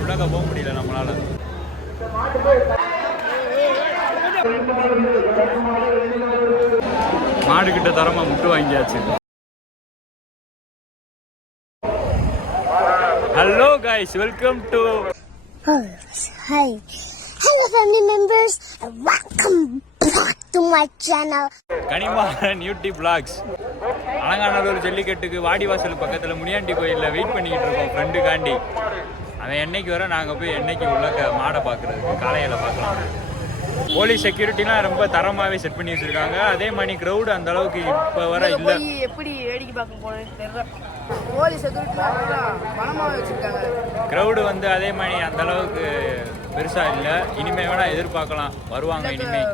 உள்ளக்க போக முடியல நம்மளால. மாடு கிட்ட தரமா முட்டு வாங்கியாச்சு. Hello guys, welcome to Hi. Hello family members. Welcome back to my channel. Kanimaran YouTube vlogs. Alanganallur ஜல்லிக்கட்டுக்கு வாடிவாசல் பக்கத்தில் முனியாண்டி கோயிலில் வெயிட் பண்ணிக்கிட்டு இருக்கோம் ஃப்ரெண்டுக்காண்டி. அவன் என்னைக்கு வர நாங்கள் போய் என்னைக்கு உள்ள மாடை பார்க்குறதுக்கு காலையில் பார்க்கலாம். போலீஸ் செக்யூரிட்டிலாம் ரொம்ப தரமாகவே செட் பண்ணி வச்சுருக்காங்க. அதே மாதிரி க்ரௌடு அந்த அளவுக்கு இப்போ வர இல்லை. எப்படி வேடிக்கை பார்க்க போனேன்னு தெரியல. போலீஸ் செக்யூரிட்டிலாம் பணமாக வச்சுருக்காங்க. க்ரௌடு வந்து அதே மாதிரி அந்த அளவுக்கு பெருசாக இல்லை. இனிமேல் வேணால் எதிர்பார்க்கலாம், வருவாங்க இனிமேல்.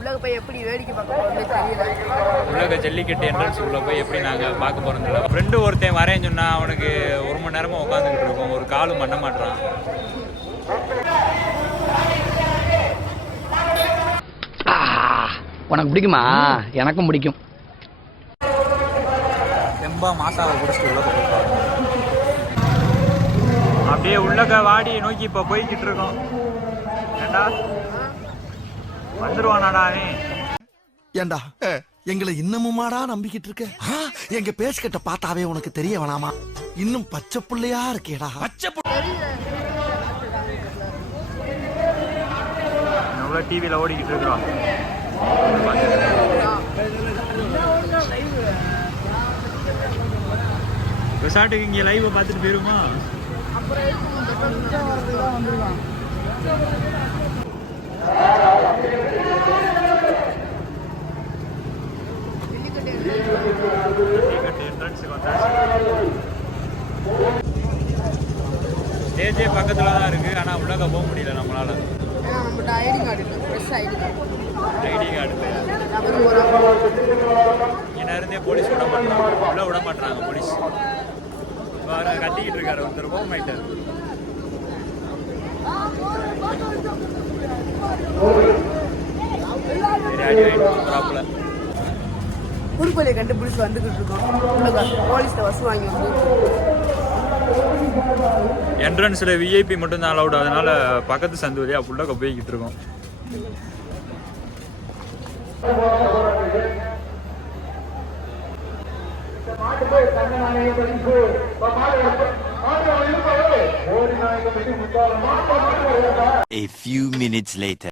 உலக போய் எப்படி வேடிக்கை பார்க்க போகிறோம்னு தெரியல. உலக ஜல்லிக்கட்டு என்ட்ரன்ஸ் உள்ள போய் எப்படி நாங்கள் பார்க்க போகிறோம் இல்லை. ஃப்ரெண்டு ஒருத்தன் வரேன்னு சொன்னால் அவனுக்கு 1 மணி நேரமாக உட்காந்துக்கிட்டு இருக்கோம். ஒரு காலும் பண்ண மாட்டான். உனக்கு பிடிக்குமா? எனக்கும் பிடிக்கும். ரொம்ப மாசாவை குடிச்சிட்டு உள்ள போயிருக்கோம். அப்படியே உள்ளக வாடியை நோக்கி இப்போ போய்கிட்டு இருக்கோம். ஏண்டா வந்துருவானாடா அவன்? ஏண்டா எங்களை இன்னமுமாடா நம்பிக்கிட்டு இருக்க? எங்க பேசிக்கிட்ட பார்த்தாவே உனக்கு தெரிய வேணாமா? இன்னும் பச்சை புள்ளையா இருக்கேடா. எவ்வளோ டிவியில் ஓடிக்கிட்டு இருக்கிறோம். ரெசார்ட்டுக்கு இங்கே லைவை பார்த்துட்டு போயிருமா? ஸ்டேஜே பக்கத்தில் தான் இருக்குது. ஆனால் உள்ளக்க போக முடியல நம்மளால. ஐடி கார்டு இங்கே இருந்தே போலீஸ் விட மாட்டாங்க, உள்ள விட மாட்டாங்க போலீஸ். அவர் கத்திக்கிட்டு இருக்காரு ஒருத்தர், போக மாட்டார். சரி, அடி ப்ராப்ள புதுக்கோயிலை கண்டுபிடிச்சி வந்துக்கிட்டு இருக்கோம். போலீஸ்ல வசூல் வாங்கி என்ட்ரன்ஸில் விஐபி மட்டும்தான் அலவுட். அதனால பக்கத்து சந்து வழியாக ஃபுல்லாக போய்கிட்டு இருக்கோம். A few minutes later.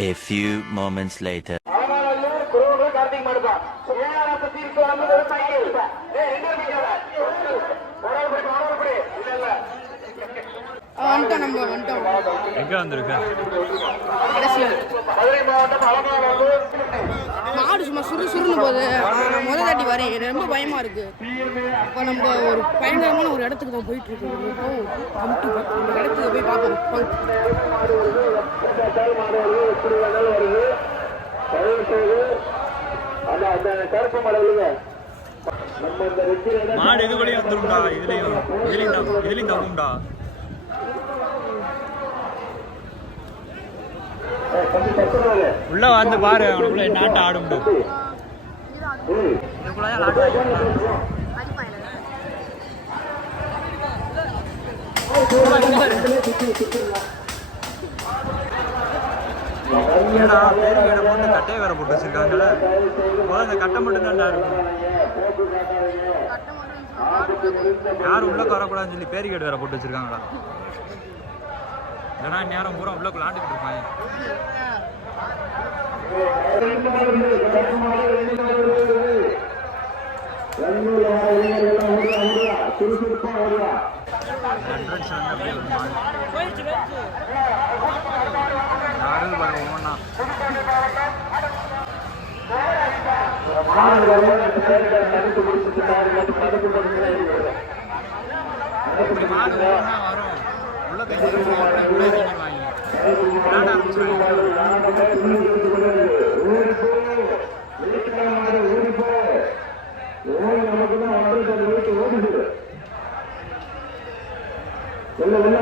A few moments later. வந்துட்டோம் நம்ம வந்துட்டோம் எங்க வந்திருக்க? கடைசியா மாடு சும்மா சுறுன்னு போகுது. நான் முத தாட்டி வரேன், எனக்கு ரொம்ப பயமா இருக்கு. இப்போ நம்ம ஒரு பயங்கரமான ஒரு இடத்துக்கு தான் போயிட்டு இருக்கோம். அந்த இடத்துக்கு போய் பார்ப்போம். மாடு இது வழியா வந்துரும்டா. இதுலயும் தவும்டா. உள்ள வந்து பாரு, அவனுக்குள்ள என்ன ஆட்டம் ஆடும். கட்டையை வேற போட்டு வச்சிருக்காங்கல்ல, அந்த கட்டை மட்டும் தான் இருக்கும். யாரும் உள்ள வரக்கூடாதுன்னு சொல்லி பேரிகேடு வேற போட்டு வச்சிருக்காங்களா? இல்லைன்னா நேரம் பூரா உள்ள விளாண்டுக்கிட்டு இருப்பாங்க. யாரும் ஒவ்வொன்னா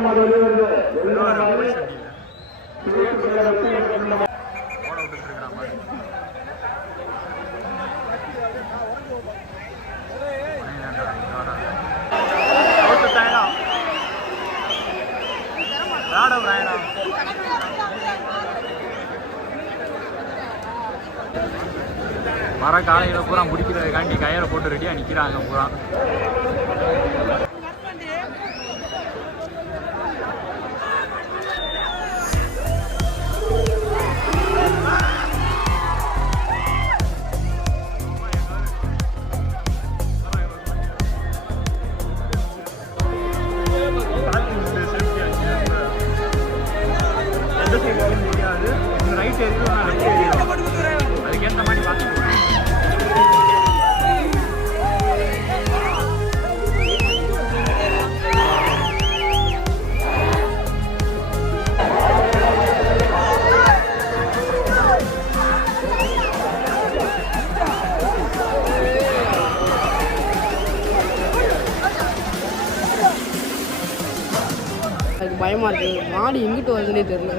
மாடு வரும். உள்ள வர காலையில பூரா முடிக்கிறதுக்காண்டி கயிறை போட்டு ரெடியா நிக்கிறாங்க பூரா. முடியாது, ரைட் ஏறிடும், லெஃப்ட் ஏறிடும். அதுக்கேற்ற மாதிரி பார்த்து அதுக்கு பயமா இருக்கு. மாடு எங்கிட்டு வருதுன்னே தெரியல.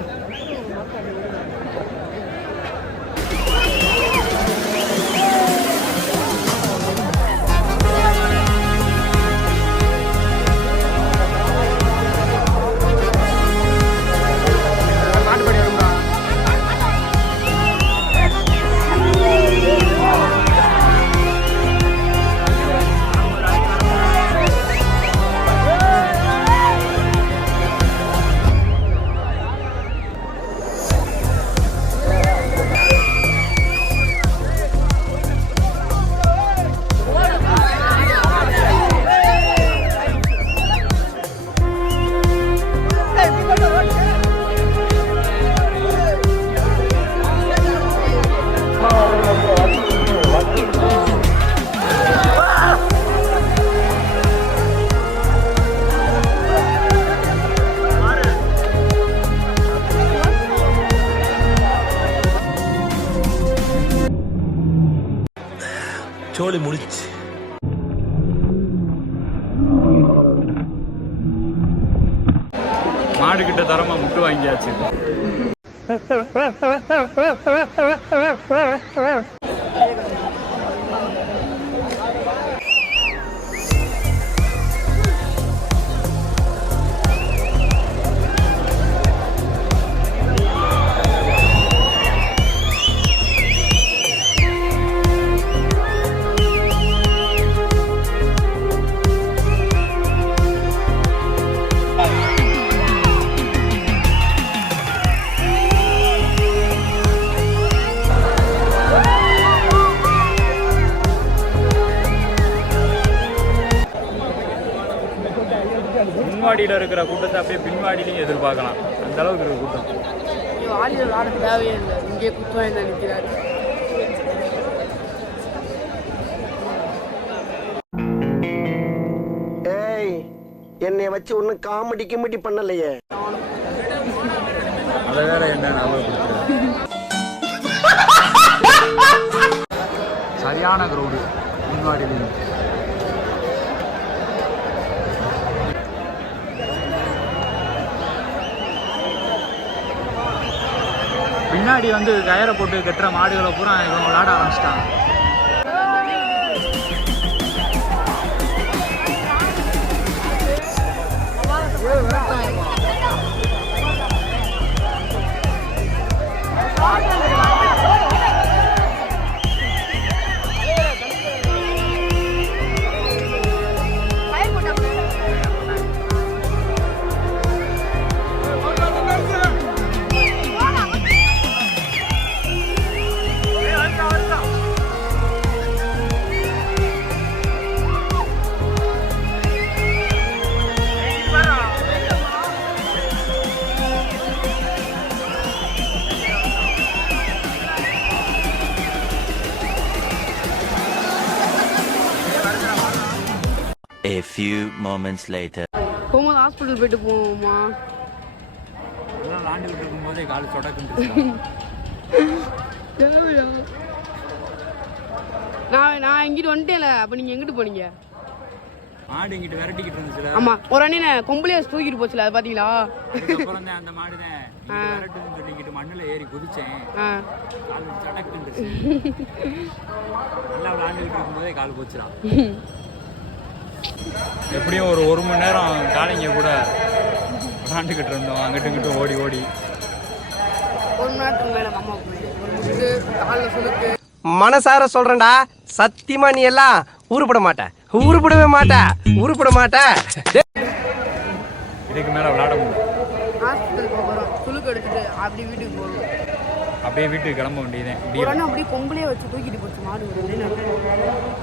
சோழி முடிச்சு. மாடு கிட்ட தரமா முட்டு வாங்கியாச்சு. முன்வாடியில் இருக்கிற கூட்டத்தை அப்படியே பின்வாடிலையும் எதிர்பார்க்கலாம். அந்த அளவுக்கு இருக்கிற கூட்டம். வாலியில் விளாட தேவையே இல்லை, இங்கே குத்தம் என்ன நிற்கிறாரு. ஏய், என்னை வச்சு ஒன்னும் காமெடி கிமெடி பண்ணலையே. அதை வேற என்ன ஞாபகப்படுத்துறது. சரியான கிரௌடு முன்வாடிலையும். பின்னாடி வந்து கயரை போட்டு கட்டுற மாடுகளை பூரா இவங்க விளாட ஆரம்பிச்சிட்டாங்க. A few moments later. போகும்போது ஹாஸ்பிட்டல் போயிட்டு போவோமா? எல்லாம் விளாண்டுக்கிட்டு இருக்கும்போதே கால் சொடக்குன்னு. தேவையா? நான் இங்கிட்டு வந்துட்டேன்ல, அப்போ நீங்கள் எங்கிட்டு போனீங்க? மாடு இங்கிட்டு விரட்டிக்கிட்டு இருந்துச்சுல. ஆமாம், ஒரு அண்ணே கொம்பளையா தூக்கிட்டு போச்சுல, அது பார்த்தீங்களா? அதுக்கப்புறம் தான் அந்த மாடு தான் விரட்டுன்னு சொல்லிக்கிட்டு மண்ணில் ஏறி குதிச்சேன். கால் சொடக்குன்றுச்சு. நல்லா விளாண்டுக்கிட்டு இருக்கும்போதே கால் போச்சுடா. எப்படியும் ஒரு மணி நேரம் காலைங்க கூட விளாண்டுக்கிட்டு இருந்தோம், அங்கிட்டு இங்கிட்டு ஓடி ஓடி. ஒரு மணி நேரத்துக்கு மேலே அம்மா போயிட்டு காலில் சொல்லிட்டு மனசார சொல்றேன்டா, சத்தியமா நீ எல்லாம் உருப்பட மாட்ட, உருப்படவே மாட்ட, உருப்பட மாட்ட. இதுக்கு மேலே விளாட முடியும். ஹாஸ்பிட்டலுக்கு போகிறோம், சுளுக்கு எடுத்துட்டு அப்படி வீட்டுக்கு போகிறோம். அப்படியே வீட்டுக்கு கிளம்ப வேண்டியதேன். ஒரு அண்ணன் அப்படியே கொம்பளையே வச்சு தூக்கிட்டு போச்சு மாடு.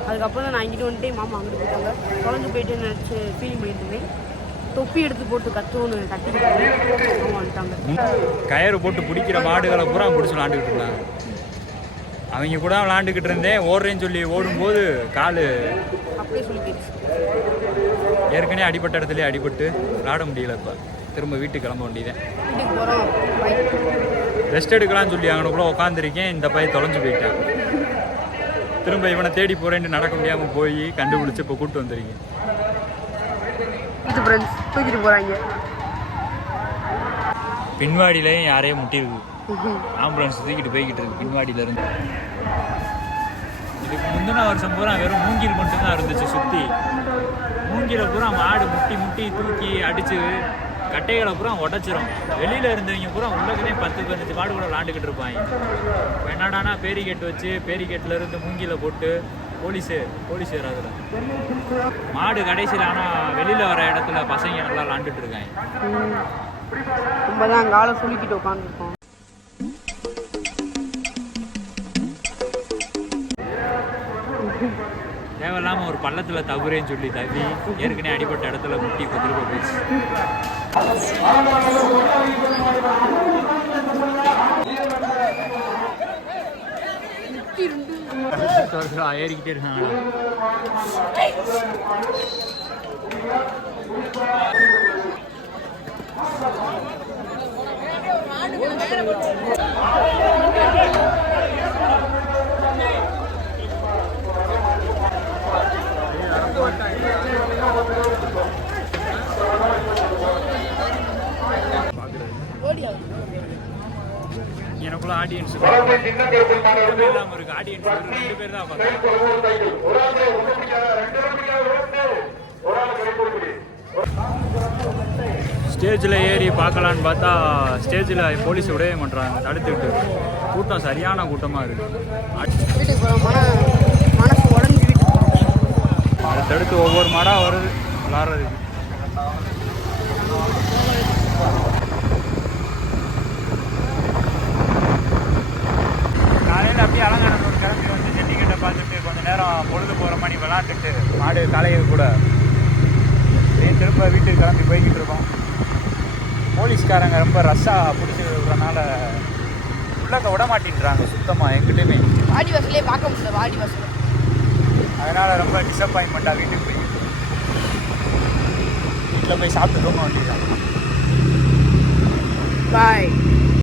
அதுக்கப்புறம் தான் நான் இங்கிட்டு வந்துட்டேன், மாமா அங்கிட்டு போயிட்டாங்க. குழந்தை போயிட்டு நினச்சி ஃபீலிங் பண்ணிட்டு இருந்தேன். தொப்பி எடுத்து போட்டு கத்துவோன்னு கட்டிக்கிட்டு அவங்க வந்துட்டாங்க. கயிறு போட்டு பிடிக்கிற மாடுகளை பூரா பிடிச்சி விளாண்டுக்கிட்டு இருந்தாங்க. அவங்க கூட விளாண்டுக்கிட்டு இருந்தேன். ஓடுறேன்னு சொல்லி ஓடும்போது கால் அப்படியே சொல்லிடுச்சு. ஏற்கனவே அடிப்பட்ட இடத்துலேயே அடிபட்டு விளாட முடியல. இப்போ திரும்ப வீட்டுக்கு கிளம்ப வேண்டியதேன். வீட்டுக்கு போகிறோம், ரெஸ்ட் எடுக்கலாம்னு சொல்லி அங்கனக்குள்ளே உட்காந்துருக்கேன். இந்த பையன் தொலைஞ்சு போயிட்டான். திரும்ப இவனை தேடி போகிறேன்னு நடக்க முடியாமல் போய் கண்டுபிடிச்சி இப்போ கூப்பிட்டு வந்துருக்கேன். ஃப்ரெண்ட்ஸ் தூக்கிட்டு போகிறாங்க. பின்வாடியிலையும் யாரையும் முட்டிருக்கு. ஆம்புலன்ஸ் தூக்கிட்டு போய்கிட்டு இருக்கு பின்வாடியிலேருந்து. இதுக்கு முந்தின வருஷம் பூரா வெறும் மூங்கில் மட்டும்தான் இருந்துச்சு சுற்றி. மூங்கில பூரா மாடு முட்டி முட்டி தூக்கி அடித்து கட்டைகளை பூரா உடச்சிரும். வெளியில் இருந்தவங்க பூரா உள்ளதுலேயே 10-15 மாடு கூட விளாண்டுக்கிட்டு இருப்பாங்க. இப்போ என்னடானா பேரிகேட் வச்சு பேரிகேட்டில் இருந்து மூங்கில போட்டு போலீஸ் ஏறாதுல மாடு கடைசியில். ஆனால் வெளியில் வர இடத்துல பசங்க நல்லா விளாண்டுட்டு இருக்காங்க. நம்ம தான் அங்கே ஆளை சொல்லிக்கிட்டு உட்காந்துருக்கோம். தேவையில்லாமல் ஒரு பள்ளத்தில் தவறேன்னு சொல்லி தவி ஏற்கனவே அடிப்பட்ட இடத்துல முட்டி திரும்ப போயிடுச்சு. ஏறிக்கிட்டே இருக்காங்க. எனக்குள்ள ஆடியன்ஸ் இல்லாமல் இருக்கு. ஆடியன்ஸ் 2 பேர் தான் பார்த்தாங்க. ஸ்டேஜில் ஏறி பார்க்கலான்னு பார்த்தா ஸ்டேஜில் போலீஸ் விடவே பண்ணுறாங்க, தடுத்துக்கிட்டு. கூட்டம் சரியான கூட்டமாக இருக்குது. வீட்டுக்கு போகிறோம், மனசு உடஞ்சி வீட்டுக்கு போகிறோம். அதை தடுத்து ஒவ்வொரு மாடாக வருது விளாட்றதுக்கு. காலையில் அப்படியே அலங்காநல்லூர் கிளம்பி வந்து ஜல்லிக்கட்டை பார்த்துட்டு கொஞ்சம் நேரம் பொழுது போகிற மாதிரி விளாண்டுட்டு மாடு காலையில் கூட திரும்ப வீட்டுக்கு கிளம்பி போய்கிட்டு இருக்கோம். போலீஸ்காரங்க ரொம்ப ரஷ்ஷாக பிடிச்சி விடுறதுனால உள்ளக்க விட மாட்டேன்றாங்க சுத்தமாக எங்கிட்டையுமே. வாடி வாசலே பார்க்க முடியல, வாடி வாசல். அதனால் ரொம்ப டிசப்பாயின்மெண்ட்டாக வீட்டுக்கு போய்கிட்டு இருக்கோம். வீட்டில் போய் சாப்பிட்டு தூங்க வேண்டியதான். பாய்.